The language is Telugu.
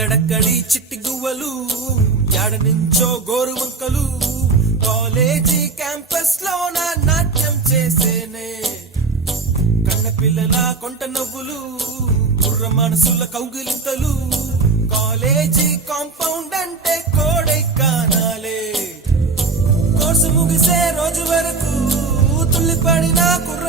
అక్కడక్కడి చిట్టి గువ్వలు యాడ నుంచో గోరు వంకలు కాలేజీ క్యాంపస్ లో నా నాట్యం చేసేనే కన్న పిల్లల కొంట నవ్వులు కుర్ర మనసుల కౌగిలింతలు కాలేజీ కాంపౌండ్ అంటే కోడై కానాలే కోర్సు ముగిసే రోజు వరకు తుల్లిపడిన కుర్ర